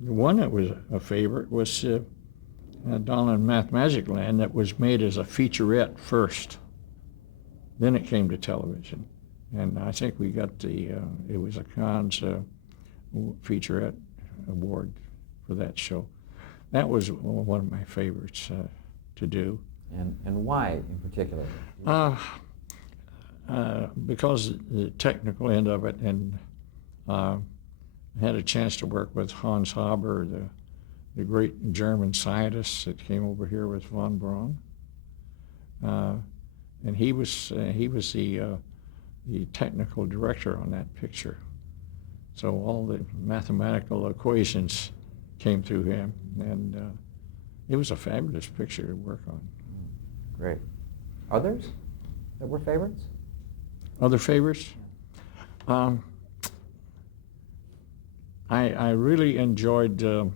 The one that was a favorite was Donald in Math Magic Land, that was made as a featurette first. Then it came to television. And I think we got it was a Cannes featurette award for that show. That was one of my favorites to do. And why in particular? Because the technical end of it, and I had a chance to work with Hans Haber, the great German scientist that came over here with von Braun, and he was the technical director on that picture. So all the mathematical equations came through him, and it was a fabulous picture to work on. Great. Others that were favorites? Other favorites? I really enjoyed the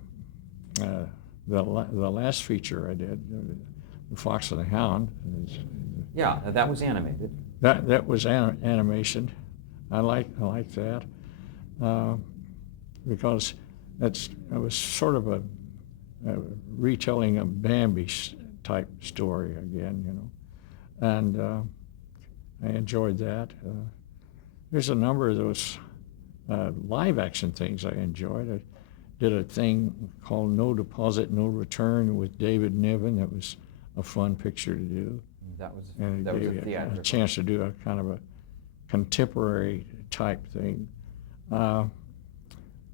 last feature I did, The Fox and the Hound. Yeah, that was animated. That was animation. I like that because it was sort of a retelling of Bambi type story again, you know, and I enjoyed that. There's a number of those live action things I enjoyed. I did a thing called No Deposit, No Return with David Niven. That was a fun picture to do. That was And a it gave me theatrical. a chance to do a kind of a contemporary type thing.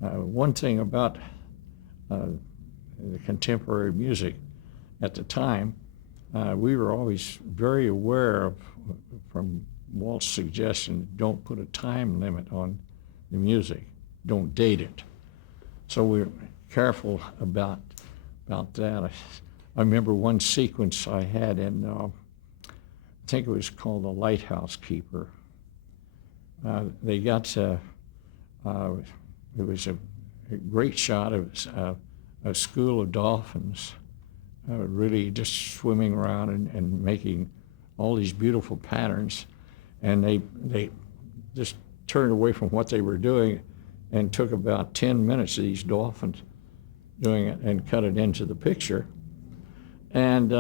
One thing about the contemporary music at the time, we were always very aware of, from Walt's suggestion, don't put a time limit on the music, don't date it. So we were careful about that. I remember one sequence I had in, I think it was called The Lighthouse Keeper. They got, it was a great shot of a school of dolphins really just swimming around and making all these beautiful patterns. And they just turned away from what they were doing and took about 10 minutes of these dolphins doing it and cut it into the picture. And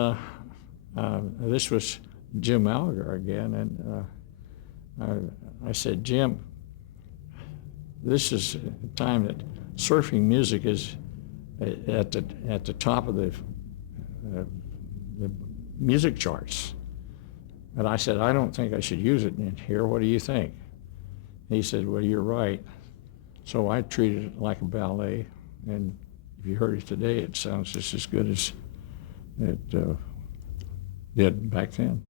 this was Jim Alger again, and I said, Jim, this is a time that surfing music is at the top of the music charts. And I said, I don't think I should use it in here. What do you think? He said, well, you're right. So I treated it like a ballet, and if you heard it today, it sounds just as good as it did back then.